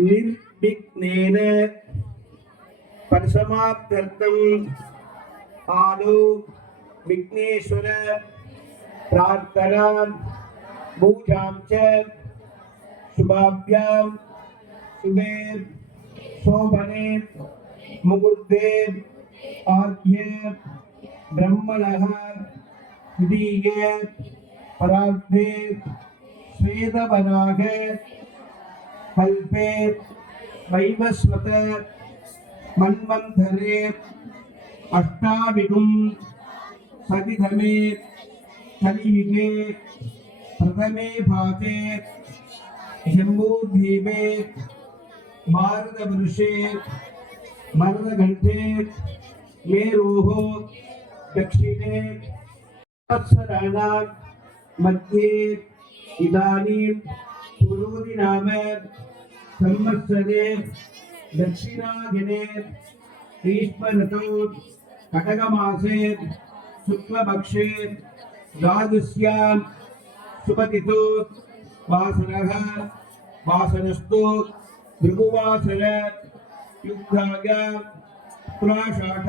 निर्विघ्नेन परिसमाप्त्यर्थम् आदौ विघ्नेश्वर प्रार्थना पूजां च शुभाभ्यां शुभे शोभने मुहूर्ते आद्ये ब्रह्मणः द्वितीये परार्धे स्वेदवराग कल्पे वैवस्वत मन्वन्धरे अष्टाविगुं सतिधमे कलियुगे प्रथमे भागे जम्बूद्वीपे भारतवर्षे मरदघण्टे मेरोः दक्षिणे संवत्सराणां मध्ये इदानीं संवत्सरे दक्षिणादिने ग्रीष्मऋतौ कटकमासे शुक्लपक्षे द्वादश्यां सुपतितो वासरः वासरस्तु भृगुवासर पुराषाढ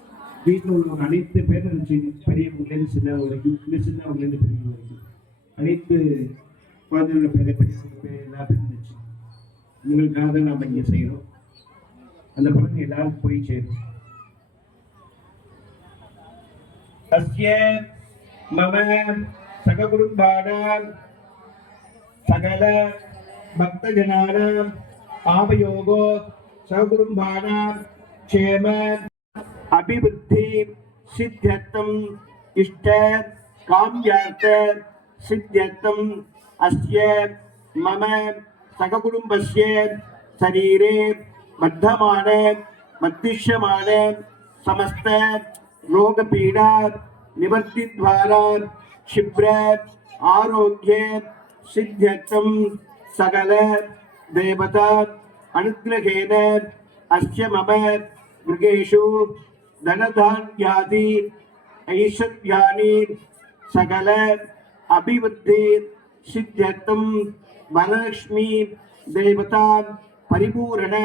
வீட்டில் உள்ளவங்க அனைத்து பேரும் பெரியவங்கலேருந்து சின்னவங்க வரைக்கும் சின்ன சின்னவங்கலேருந்து பெரியவங்க வரைக்கும் அனைத்து குழந்தைகளோட பேரை பெரியவங்க பேர் எல்லா பேரும் இருந்துச்சு உங்களுக்காக தான் நாம் இங்கே செய்கிறோம் அந்த படம் எல்லாரும் போய் சேரும். தஸ்ய மம சககுருபாடாம் சகல பக்தஜனானாம் ஆபயோகோ சகுரும்பாடாம் க்ஷேம அபிவிருத்தி சித்தியர்த்தம் இஷ்ட காமியார்த்த சித்தியர்த்தம் அஸ்ய மம சககுடும்பஸ்ய சரீரே பத்தமான மத்திஷ்யமான சமஸ்த ரோகபீடா நிவர்த்தித்வாரா க்ஷிப்ர ஆரோக்கிய சித்தியர்த்தம் சகல தேவதா அனுகிரகேன அஸ்ய மம மிருகேஷு தனதான்யாதி ஐஸ்வர்யாணி சகல அபிவத்தி சித்தியர்த்தம் வரலட்சுமி தேவதா பரிபூரண